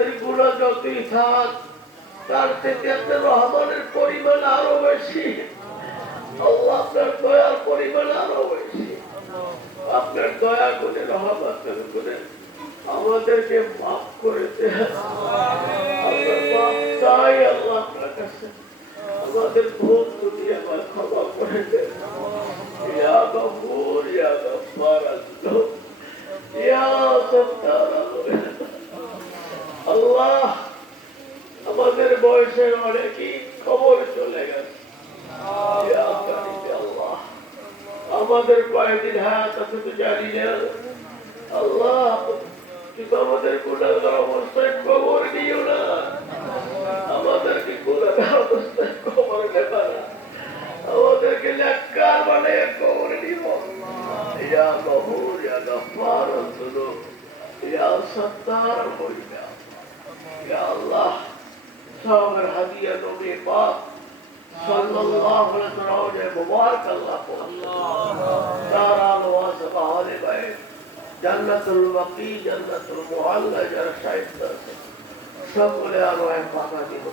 আমাদের গুণা যতই থাক তার থেকে আপনার রহমানের পরিমাণ আরো বেশি। আল্লাহ আপনার দয়ার পরিমাণ আরো বেশি। আপনার দয়া করে রহমত করে আমাদেরকে মাফ করে দেন। আমরা মাফ চাই আল্লাহ আপনার কাছে। আমাদের ভুল যদি আমার ক্ষমা করে দেন। ইয়া গফুর ইয়া গফফার ইয়া সত্তার। আল্লাহ আমাদের বয়সে অনেকই খবর চলে গেছে। আল্লাহ আমাদের কয়েকদিন হায়াত আছে তো জানি না। আল্লাহ কিন্তু আমাদের গুনাহগার অবস্থায় খবর নিও না। আমাদেরকে গুনাহগার অবস্থায় খবর নেবা না। আমাদেরকে নেককার বানিয়ে খবর নিব। ইয়া গফুর ইয়া গফফার ইয়া সত্তার হইয়া। ইয়া আল্লাহ সামর হাদিয়া নবী পাক সাল্লাল্লাহু আলাইহি ওয়াসাল্লাম মুবারক আল্লাহ তাআলা ওয়াসফা আলে ভাই জান্নাতুল বাকি জান্নাতুল মুআল্লা যারা শাহিদ আছে সকলে আরো এক পাকা দিন।